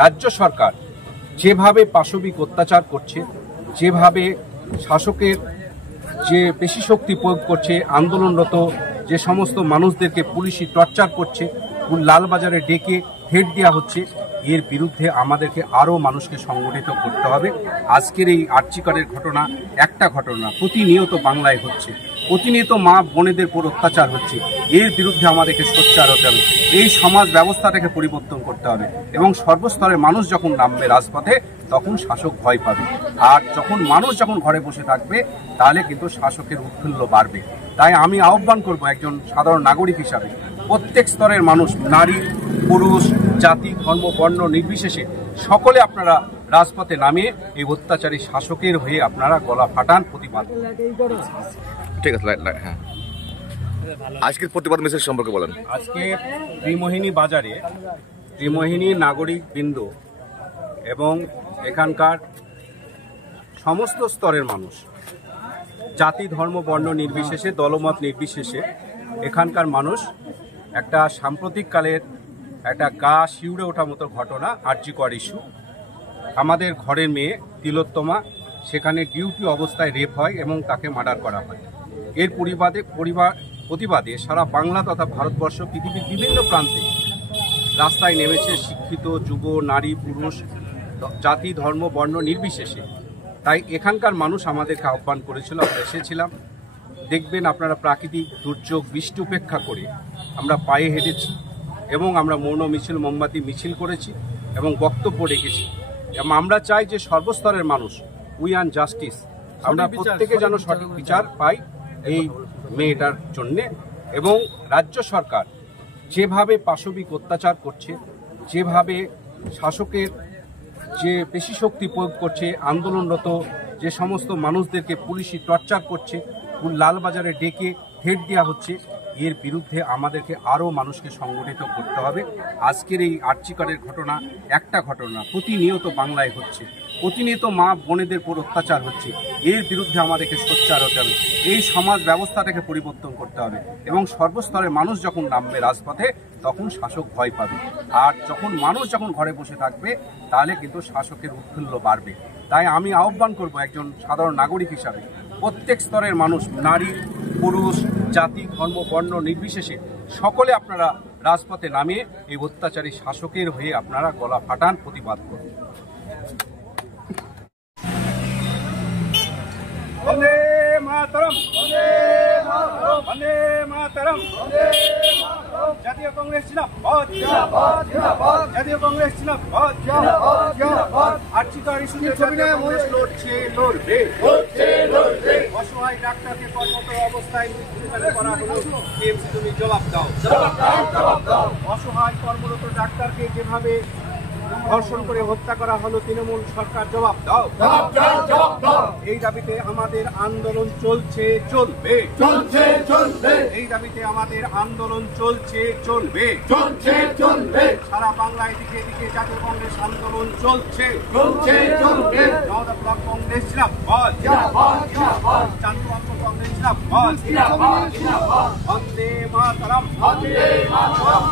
রাজ্য সরকার যেভাবে পাশবিক অত্যাচার করছে, যেভাবে শাসকের যে পেশি শক্তি প্রয়োগ করছে, আন্দোলনরত যে সমস্ত মানুষদেরকে পুলিশি টর্চার করছে, লালবাজারে ডেকে হেড দেওয়া হচ্ছে, এর বিরুদ্ধে আমাদেরকে আরও মানুষকে সংগঠিত করতে হবে। আজকের এই আর্চিকরের ঘটনা একটা ঘটনা, প্রতিনিয়ত বাংলায় হচ্ছে, প্রতিনিয়ত মা বোনেদের উপর অত্যাচার হচ্ছে। এর বিরুদ্ধে আমাদেরকে সোচ্চার হতে হবে, এই সমাজ ব্যবস্থাটাকে পরিবর্তন করতে হবে এবং সর্বস্তরের মানুষ যখন নামবে রাজপথে তখন শাসক ভয় পাবে। আর মানুষ যখন ঘরে বসে থাকবে তাহলে কিন্তু শাসকের উৎফুল্ল বাড়বে। তাই আমি আহ্বান করব একজন সাধারণ নাগরিক হিসাবে, প্রত্যেক স্তরের মানুষ, নারী পুরুষ, জাতি ধর্ম বর্ণ নির্বিশেষে সকলে আপনারা রাজপথে নামিয়ে এই অত্যাচারী শাসকের হয়ে আপনারা গলা ফাটান, প্রতিবাদ। ঠিক আছে, হ্যাঁ, আজকের প্রতিবাদ মেসেজ সম্পর্কে বলেন। আজকে ত্রিমোহিনী বাজারে ত্রিমোহিনী নাগরিক বৃন্দ এবং এখানকার সমস্ত স্তরের মানুষ, জাতি ধর্ম বর্ণ নির্বিশেষে, দলমত নির্বিশেষে এখানকার মানুষ একটা সাম্প্রতিককালের একটা গা শিউড়ে ওঠা মতো ঘটনা, আরজিকর ইস্যু। আমাদের ঘরের মেয়ে তিলোত্তমা সেখানে ডিউটি অবস্থায় রেপ হয় এবং তাকে মার্ডার করা হয়। এর প্রতিবাদে সারা বাংলা তথা ভারতবর্ষ, পৃথিবীর বিভিন্ন প্রান্তে রাস্তায় নেমেছে শিক্ষিত যুব, নারী, পুরুষ, জাতি ধর্ম বর্ণ নির্বিশেষে। তাই এখানকার মানুষ আমাদেরকে আহ্বান করেছিল, আমরা এসেছিলাম। দেখবেন আপনারা প্রাকৃতিক দুর্যোগ বৃষ্টি উপেক্ষা করে আমরা পায়ে হেঁটেছি এবং আমরা মৌন মিছিল, মোমবাতি মিছিল করেছি এবং বক্তব্য রেখেছি। এবং আমরা চাই যে সর্বস্তরের মানুষ, উই ওয়ান্ট জাস্টিস, আমরা প্রত্যেকে যেন সঠিক বিচার পাই এই মেয়েটার জন্যে। এবং রাজ্য সরকার যেভাবে পাশবিক অত্যাচার করছে, যেভাবে শাসকের যে পেশি শক্তি প্রয়োগ করছে, আন্দোলনরত যে সমস্ত মানুষদেরকে পুলিশি টর্চার করছে, লালবাজারে ডেকে হেড দেওয়া হচ্ছে, এর বিরুদ্ধে আমাদেরকে আরও মানুষকে সংগঠিত করতে হবে। আজকের এই আর্চিকরের ঘটনা একটা ঘটনা, প্রতিনিয়ত বাংলায় হচ্ছে, প্রতিনিয়ত মা বোনেদের উপর অত্যাচার হচ্ছে। এর বিরুদ্ধে আমাদেরকে সোচ্চার হতে হবে, এই সমাজ ব্যবস্থাটাকে পরিবর্তন করতে হবে এবং সর্বস্তরের মানুষ যখন নামবে রাজপথে তখন শাসক ভয় পাবে। আর মানুষ যখন ঘরে বসে থাকবে তাহলে কিন্তু শাসকের উৎফুল্ল বাড়বে। তাই আমি আহ্বান করব একজন সাধারণ নাগরিক হিসাবে, প্রত্যেক স্তরের মানুষ, নারী পুরুষ, জাতি ধর্ম বর্ণ নির্বিশেষে সকলে আপনারা রাজপথে নামিয়ে এই অত্যাচারী শাসকের হয়ে আপনারা গলা ফাটান, প্রতিবাদ করুন। বন্দে মাতরম, বন্দে মাতরম, জাতীয় কংগ্রেস জিন্দাবাদ, জাতীয় কংগ্রেস জিন্দাবাদ। আর্চিকর ইস্যুতে কংগ্রেস লড়বে। অসহায় ডাক্তারকে কর্মরত অবস্থায় করা হলো, টিএমসি তুমি জবাব দাও। অসহায় কর্মরত ডাক্তারকে যেভাবে ধর্ষণ করে হত্যা করা হলো, তৃণমূল সরকার জবাব দাও। এই দাবিতে আমাদের আন্দোলন চলছে, চলবে। এই দাবিতে আমাদের আন্দোলন চলছে, চলবে। সারা বাংলায় দিকে দিকে জাতীয় কংগ্রেস আন্দোলন চলছে। নওদা ব্লক কংগ্রেস জিন্দাবাদ, চান্দুয়াঙ্গ কংগ্রেস জিন্দাবাদ। বন্দে মাতরম, বন্দে মাতরম।